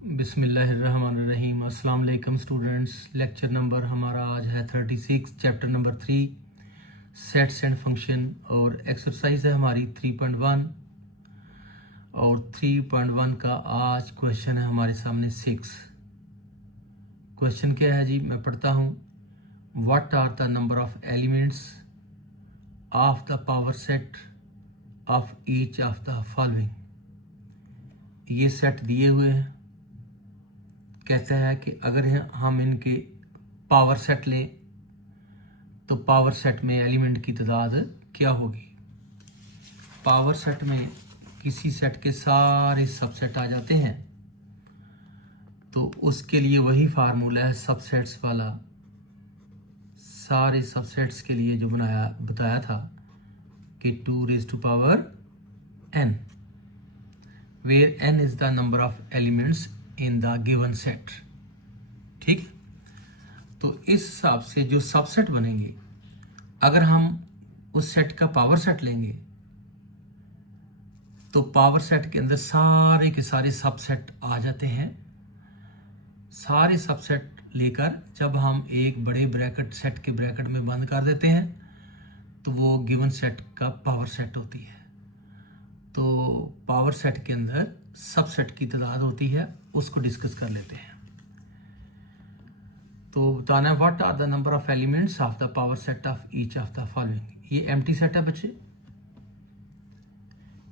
बिस्मिल्लाहिर्रहमानिर्रहीम। अस्सलाम वालेकुम स्टूडेंट्स। लेक्चर नंबर हमारा आज है 36, chapter number 3 sets and function, और एक्सरसाइज है हमारी 3.1 और 3.1 का आज क्वेश्चन है हमारे सामने 6। क्वेश्चन क्या है जी, मैं पढ़ता हूँ। What are the number of elements of the power set of each of the following. ये सेट दिए हुए हैं। कहता है कि अगर हम इनके पावर सेट लें तो पावर सेट में एलिमेंट की तादाद क्या होगी। पावर सेट में किसी सेट के सारे सबसेट आ जाते हैं, तो उसके लिए वही फार्मूला है सबसेट्स वाला। सारे सबसेट्स के लिए जो बताया था कि 2⁻n, where n is the number of elements in the given set. ठीक, तो इस हिसाब से जो सबसेट बनेंगे, अगर हम उस सेट का पावर सेट लेंगे तो पावर सेट के अंदर सारे के सारे सबसेट आ जाते हैं। सारे सबसेट लेकर जब हम एक बड़े ब्रैकेट सेट के ब्रैकेट में बंद कर देते हैं तो वो गिवन सेट का पावर सेट होती है। तो पावर सेट के अंदर सबसेट की तादाद होती है, उसको डिस्कस कर लेते हैं। तो बताना है what are the number of elements of the power set of each of the following. ये एम्प्टी सेट है बच्चे।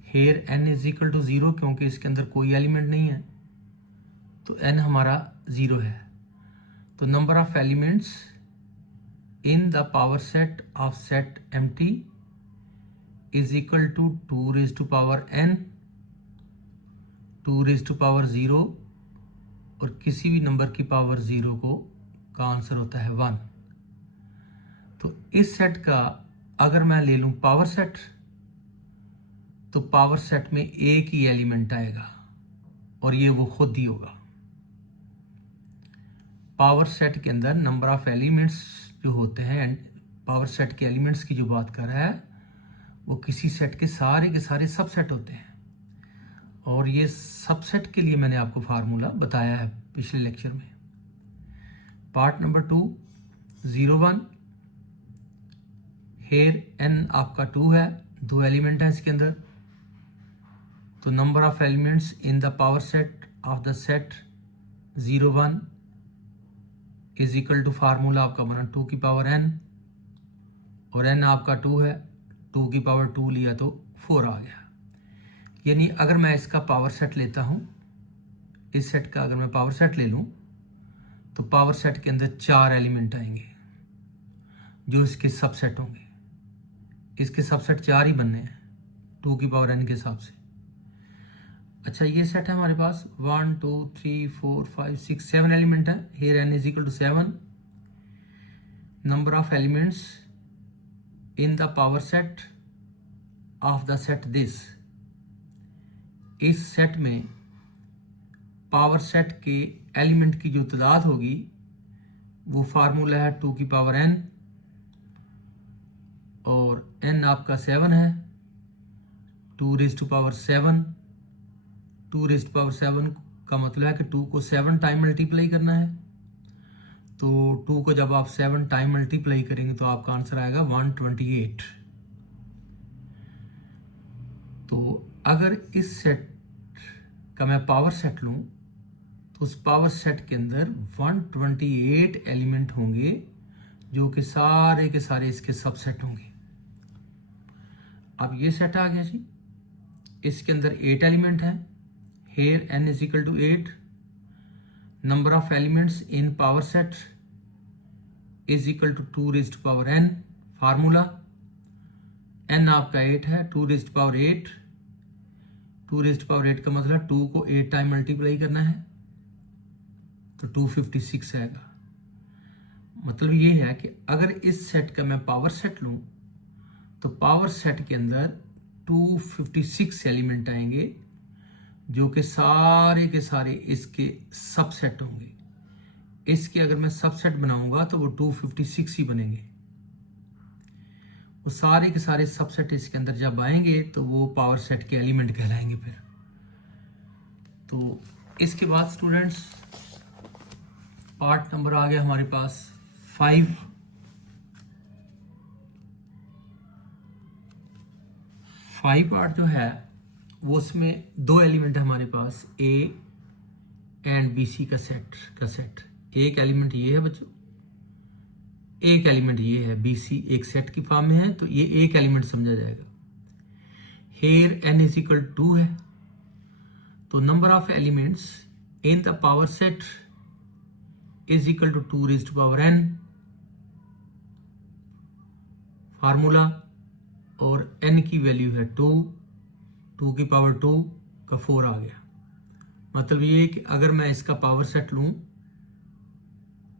Here n is equal to 0, क्योंकि इसके अंदर कोई एलिमेंट नहीं है, तो n हमारा 0 है। तो number of elements in the power set of set empty is equal to 2⁻n, 2⁻0, और किसी भी नंबर की पावर 0 का आंसर होता है 1। तो इस सेट का अगर मैं ले लूं पावर सेट, तो पावर सेट में एक ही एलिमेंट आएगा और ये वो खुद ही होगा। पावर सेट के अंदर नंबर ऑफ एलिमेंट्स जो होते हैं, पावर सेट के एलिमेंट्स की जो बात कर रहा है, वो किसी सेट के सारे सबसेट होते हैं। और ये सबसेट के लिए मैंने आपको फार्मूला बताया है पिछले लेक्चर में। Part number 2, 0 1। हेयर n आपका 2 है, 2 एलिमेंट है इसके अंदर। तो number of elements in the power set of the set 0 1 is equal to formula आपका बना 2 की पावर n, और n आपका 2 है, 2 की पावर 2 लिया तो 4 आ गया। यानी अगर मैं इसका पावर सेट लेता हूँ, इस सेट का अगर मैं पावर सेट ले लूँ, तो पावर सेट के अंदर 4 एलिमेंट आएंगे जो इसके सबसेट होंगे। इसके सबसेट 4 ही बनने हैं 2 की पावर n के हिसाब से। अच्छा, ये सेट है हमारे पास 1 2 3 4 5 6 7 एलिमेंट है। Here n is equal to 7। Number of elements in the power set of the set this. इस सेट में पावर सेट के एलिमेंट की जो तादाद होगी, वो फार्मूला है 2 की पावर n, और n आपका 7 है, 2⁻7। 2⁻7 का मतलब है कि 2 को 7 टाइम मल्टीप्लाई करना है। तो 2 को जब आप 7 टाइम मल्टीप्लाई करेंगे तो आपका आंसर आएगा 128। तो अगर इस सेट का मैं पावर सेट लूं, तो उस पावर सेट के अंदर 128 एलिमेंट होंगे जो कि सारे के सारे इसके सबसेट होंगे। अब ये सेट आ गया जी। इसके अंदर 8 एलिमेंट हैं। Here n is equal to 8। Number of elements in power set is equal to 2⁻n। Formula n आपका 8 है, 2⁻8। 2⁻8 का मतलब 2 को 8 टाइम मल्टीप्लाई करना है, तो 256 आएगा। मतलब ये है कि अगर इस सेट का मैं पावर सेट लूं, तो पावर सेट के अंदर 256 एलिमेंट आएंगे जो कि सारे के सारे इसके सबसेट होंगे। इसके अगर मैं सबसेट बनाऊंगा तो वो 256 ही बनेंगे। वो सारे के सारे सबसेट इसके अंदर जब आएंगे तो वो पावर सेट के एलिमेंट कहलाएंगे। फिर तो इसके बाद स्टूडेंट्स पार्ट नंबर आ गया हमारे पास 5। पार्ट जो है वो उसमें 2 एलिमेंट है हमारे पास, ए एंड बी सी का सेट। एक एलिमेंट ये है बच्चों, एक एलिमेंट ये है, बी सी एक सेट की फॉर्म में है, तो ये एक एलिमेंट समझा जाएगा। हेयर n इज इक्वल 2 है, तो number of elements in the power set is equal to 2 raised to power n formula, और n की वैल्यू है 2 की पावर 2 का 4 आ गया। मतलब ये कि अगर मैं इसका पावर सेट लूँ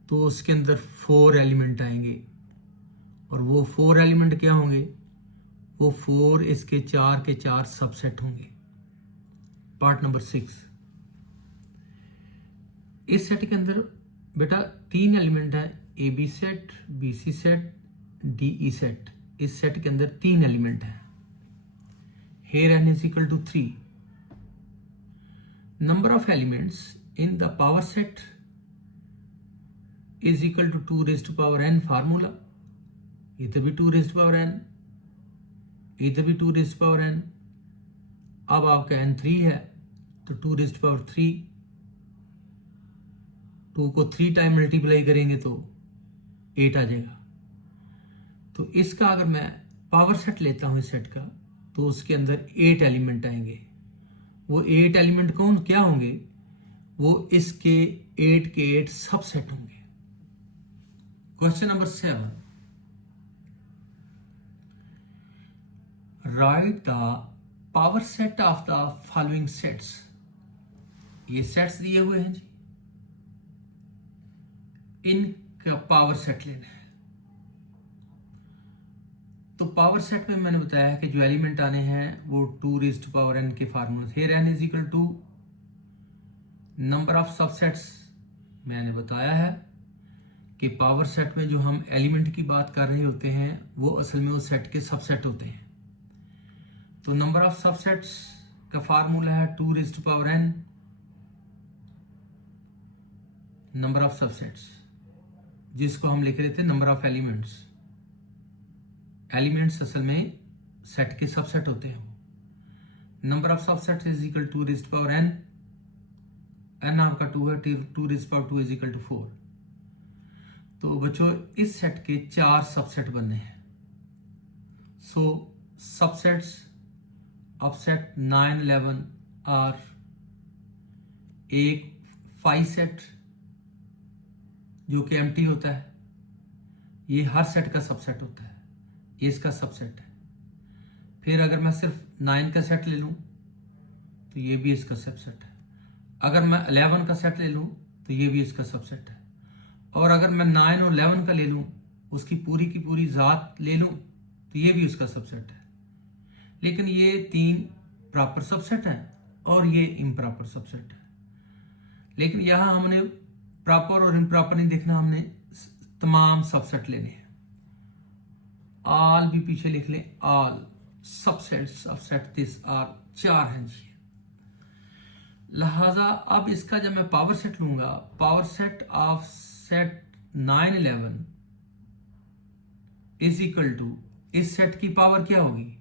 तो उसके अंदर 4 एलिमेंट आएंगे, और वो 4 एलिमेंट क्या होंगे, वो 4 इसके 4 के 4 सबसेट होंगे। पार्ट नंबर 6, इस सेट के अंदर बेटा 3 एलिमेंट है, A B set, B C set, D E set. इस सेट के अंदर 3 एलिमेंट हैं। Here n is equal to 3। Number of elements in the power set is equal to 2 raised to power n formula, इधर भी 2 raised to power n, इधर भी 2 raised to power n। अब आपका n 3 है तो 2 रेज़्ड टू पावर 3, 2 को 3 time multiply करेंगे तो 8 आ जाएगा। तो इसका अगर मैं पावर सेट लेता हूं इस सेट का, तो उसके अंदर 8 एलिमेंट आएंगे। वो 8 एलिमेंट कौन क्या होंगे, वो इसके 8 के 8 सबसेट होंगे। Question number 7, right the power set of the following sets. ये सेट्स दिए हुए हैं जी, इनका पावर सेट लेना है। तो पावर सेट में मैंने बताया कि जो एलिमेंट आने हैं वो 2 रेज़्ड टू पावर n के फार्मूले थे। n is equal to number of subsets. मैंने बताया है कि पावर सेट में जो हम एलिमेंट की बात कर रहे होते हैं वो असल में उस सेट के सबसेट होते हैं। तो नंबर ऑफ सबसेट्स का फार्मूला है 2 raised to power n number of subsets, जिसको हम लिख रहे थे नंबर ऑफ एलिमेंट्स। एलिमेंट्स असल में सेट के सबसेट होते हैं। Number of subsets is equal 2 raised to power n, n आपका 2 है, 2 raised to power 2 is equal to 4। तो बच्चों इस सेट के 4 सबसेट बनने हैं। सो सबसेट्स ऑफ सेट 9, 11 और एक 5 सेट जो कि एम्प्टी होता है, ये हर सेट का सबसेट होता है, ये इसका सबसेट है। फिर अगर मैं सिर्फ 9 का सेट ले लूं तो ये भी इसका सबसेट है। अगर मैं 11 का सेट ले लूं तो ये भी इसका सबसेट है। और अगर मैं 9 और 11 का ले लूं, उसकी पूरी की पूरी ज़ात ले लूं तो ये भी उसका सबसेट है। लेकिन ये 3 प्रॉपर सबसेट हैं और ये इम्प्रॉपर सबसेट है। लेकिन यहाँ हमने प्रॉपर और इम्प्रॉपर नहीं देखना, हमने तमाम सबसेट लेने हैं। ऑल भी पीछे लिख लें, all subsets of set this are 4 हैं जी। लिहाजा अब इसका जब मैं पावर सेट लूंगा, power set of set 9, 11 is equal to, इस सेट की पावर क्या होगी,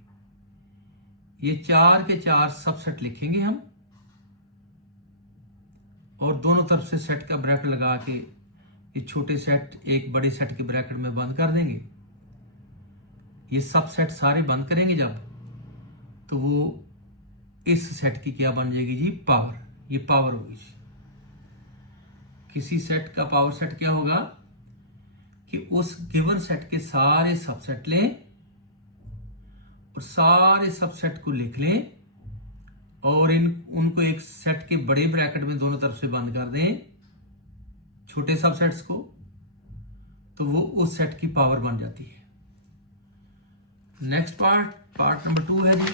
ये 4 के 4 सबसेट लिखेंगे हम, और दोनों तरफ से सेट का ब्रैकेट लगा के ये छोटे सेट एक बड़े सेट के ब्रैकेट में बंद कर देंगे। ये सब सेट सारे बंद करेंगे जब, तो वो इस सेट की क्या बन जाएगी जी, पावर। ये पावर होगी जी। किसी सेट का पावर सेट क्या होगा कि उस गिवन सेट के सारे सबसेट लें और सारे सबसेट को लिख लें और उनको एक सेट के बड़े ब्रैकेट में दोनों तरफ से बंद कर दें छोटे सबसेट्स को, तो वो उस सेट की पावर बन जाती है। नेक्स्ट पार्ट नंबर 2 है जी।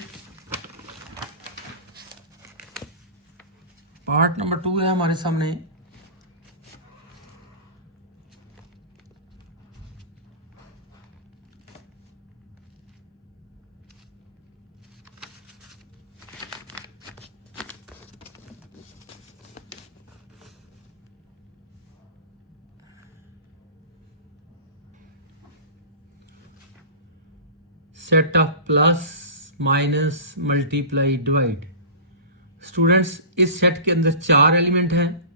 पार्ट नंबर 2 है हमारे सामने। Set of plus minus multiply divide. Students, इस सेट के अंदर 4 एलिमेंट हैं,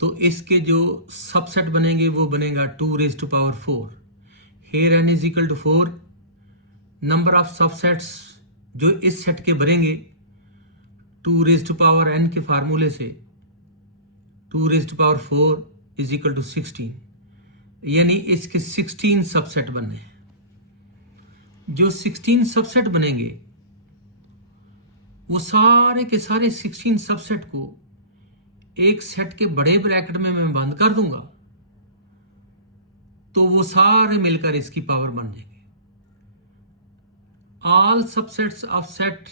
तो इसके जो सबसेट बनेंगे वो बनेगा 2⁴। Here n is equal to 4। Number of subsets जो इस सेट के बनेंगे 2⁴n के फार्मूले से 2⁴ इज इक्वल टू 16, यानी इसके 16 सबसेट बनने हैं। जो 16 सबसेट बनेंगे वो सारे के सारे 16 सबसेट को एक सेट के बड़े ब्रैकेट में मैं बंद कर दूंगा, तो वो सारे मिलकर इसकी पावर बन जाएंगे। All subsets of set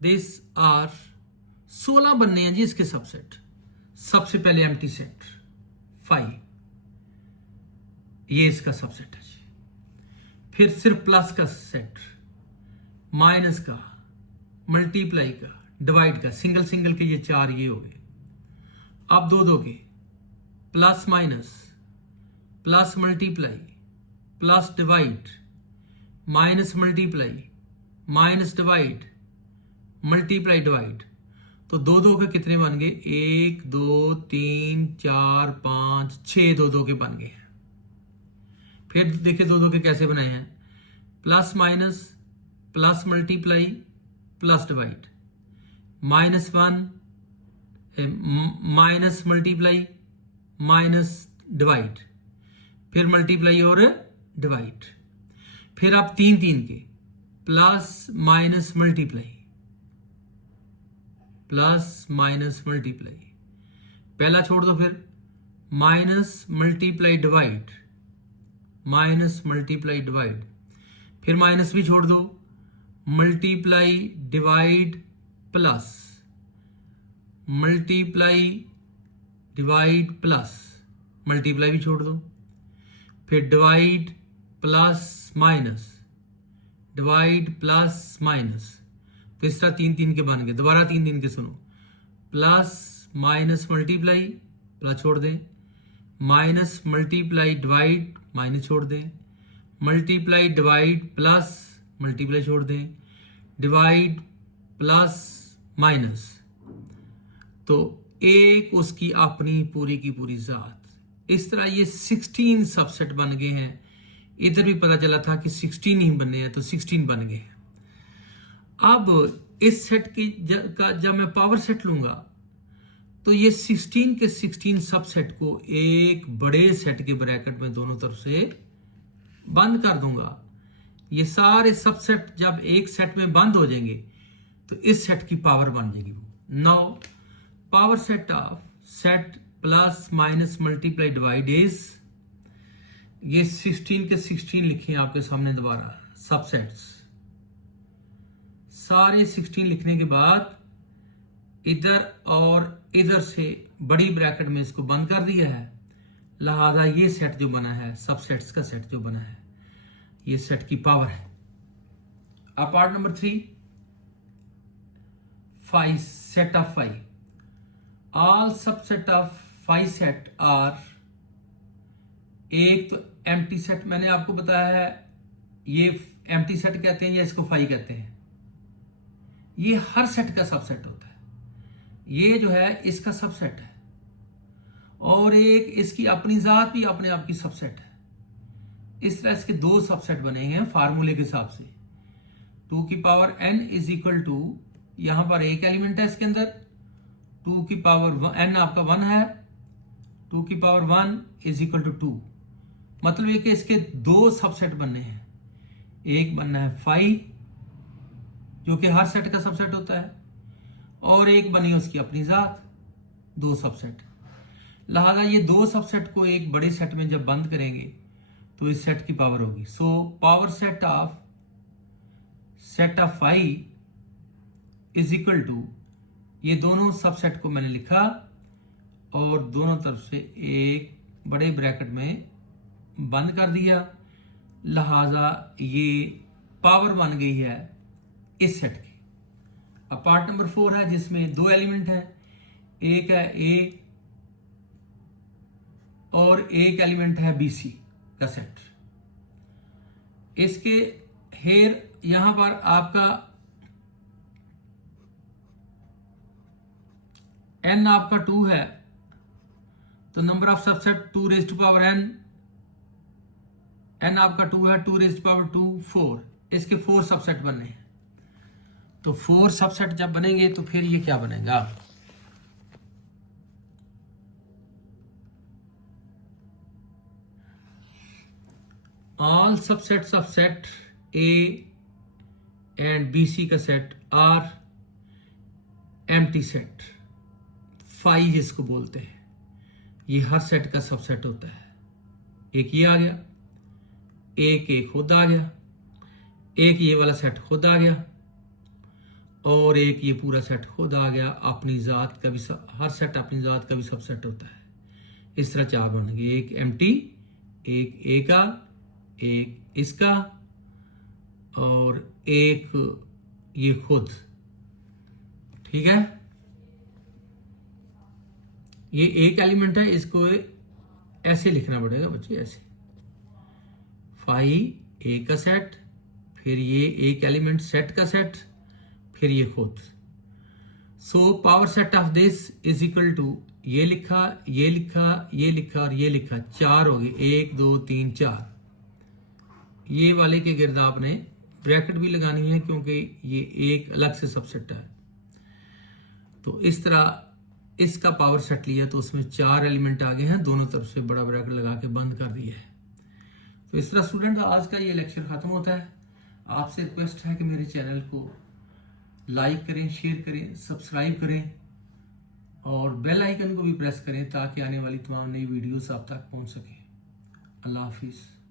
this are 16 बनने हैं जी इसके सबसेट। सबसे पहले एम्प्टी सेट 5, ये इसका सबसेट है जी। फिर सिर्फ प्लस का सेट, माइनस का, मल्टीप्लाई का, डिवाइड का, सिंगल सिंगल के ये 4 ये हो गए। अब दो के plus minus, plus multiply, plus divide, minus multiply, minus divide, multiply divide, तो दो के कितने बन गए? 1 2 3 4 5 6 दो के बन गए हैं। फिर देखिए दो के कैसे बनाए हैं? Plus minus, plus multiply, plus divide, -1, minus multiply, minus divide, फिर मल्टीप्लाई और डिवाइड। फिर आप 3 के plus minus multiply, plus minus multiply, पहला छोड़ दो, फिर minus multiply divide, minus multiply divide, फिर माइनस भी छोड़ दो, multiply divide plus, multiply divide plus, multiply भी छोड़ दो, फिर divide plus minus, divide plus minus, तो इस तरह 3 के बन गए। दोबारा 3 के सुनो, प्लस माइनस मल्टीप्लाई, प्लस छोड़ दें, माइनस मल्टीप्लाई डिवाइड, माइनस छोड़ दें, मल्टीप्लाई डिवाइड प्लस, मल्टीप्लाई छोड़ दें, डिवाइड प्लस माइनस, तो एक उसकी अपनी पूरी की पूरी जात। इस तरह ये 16 सबसेट बन गए हैं। इधर भी पता चला था कि 16 ही बनने हैं, तो 16 बन गए हैं। अब इस सेट की का जब मैं पावर सेट लूंगा तो ये 16 के 16 सबसेट को एक बड़े सेट के ब्रैकेट में दोनों तरफ से बंद कर दूंगा। ये सारे सबसेट जब एक सेट में बंद हो जाएंगे तो इस सेट की पावर बन जाएगी। Now power set of set plus minus multiply divide is, ये 16 के 16 लिखे हैं आपके सामने दोबारा सबसेट्स। सारे 16 लिखने के बाद इधर और इधर से बड़ी ब्रैकेट में इसको बंद कर दिया है, लिहाजा ये सेट जो बना है, सबसेट्स का सेट जो बना है, ये सेट की पावर है। अब part number 3, 5 set of 5। All subset of 5 set are, एक तो एम्प्टी सेट मैंने आपको बताया है, ये एम्प्टी सेट कहते हैं या इसको 5 कहते हैं। ये हर सेट का सबसेट होता है। ये जो है इसका सबसेट है, और एक इसकी अपनी जात भी अपने आप की सबसेट है। इस तरह इसके 2 सबसेट बने हैं फार्मूले के हिसाब से। 2 की power n is equal to, यहां पर एक एलिमेंट है इसके अंदर, 2 की पावर n आपका 1 है, 2 की पावर 1 इज इक्वल टू 2। मतलब ये कि इसके 2 सबसेट बनने हैं। एक बनना है 5 जो कि हर सेट का सबसेट होता है, और एक बनी उसकी अपनी जात, 2 सबसेट। लिहाजा ये 2 सबसेट को एक बड़े सेट में जब बंद करेंगे तो इस सेट की पावर होगी। So power set of 5 is equal to, ये दोनों सबसेट को मैंने लिखा और दोनों तरफ से एक बड़े ब्रैकेट में बंद कर दिया, लिहाजा ये पावर बन गई है इस सेट की। अब पार्ट नंबर 4 है जिसमें 2 एलिमेंट है, एक है ए और एक एलिमेंट है BC का सेट। इसके हेयर यहां पर आपका n आपका 2 है, तो number of subset 2 raise to power n, n आपका 2 है, 2 रेज टू पावर 2 4, इसके 4 सबसेट बनने हैं। तो 4 सबसेट जब बनेंगे तो फिर ये क्या बनेगा, all subsets of set A and B C का set are empty set, phi जिसको बोलते हैं, ये हर सेट का सबसेट होता है। एक ये आ गया, एक खुद आ गया, एक ये वाला सेट खुद आ गया, और एक ये पूरा सेट खुद आ गया। अपनी ज़ात का भी हर सेट अपनी ज़ात का भी सबसेट होता है। इस तरह 4 बन गए, एक एम्प्टी, एक ए का, एक इसका, और एक ये खुद। ठीक है, ये एक एलिमेंट है, इसको ऐसे लिखना पड़ेगा बच्चे, ऐसे फाई ए का सेट, फिर ये एक एलिमेंट सेट का सेट, फिर ये खुद। So power set of this is equal to, ये लिखा, ये लिखा, ये लिखा और ये लिखा, 4 हो गए, 1 2 3 4। ये वाले के गिर्द आपने ब्रैकेट भी लगानी है क्योंकि ये एक अलग से सबसेट है। तो इस तरह इसका पावर सेट लिया तो उसमें 4 एलिमेंट आ गए हैं, दोनों तरफ से बड़ा ब्रैकेट लगा के बंद कर दिया है। तो इस तरह स्टूडेंट आज का ये लेक्चर खत्म होता है। आपसे रिक्वेस्ट है कि मेरे चैनल को लाइक करें, शेयर करें, सब्सक्राइब करें और बेल आइकन को भी प्रेस करें ताकि आने वाली तमाम नई वीडियोस आप तक पहुंच सके। अल्लाह हाफिज़।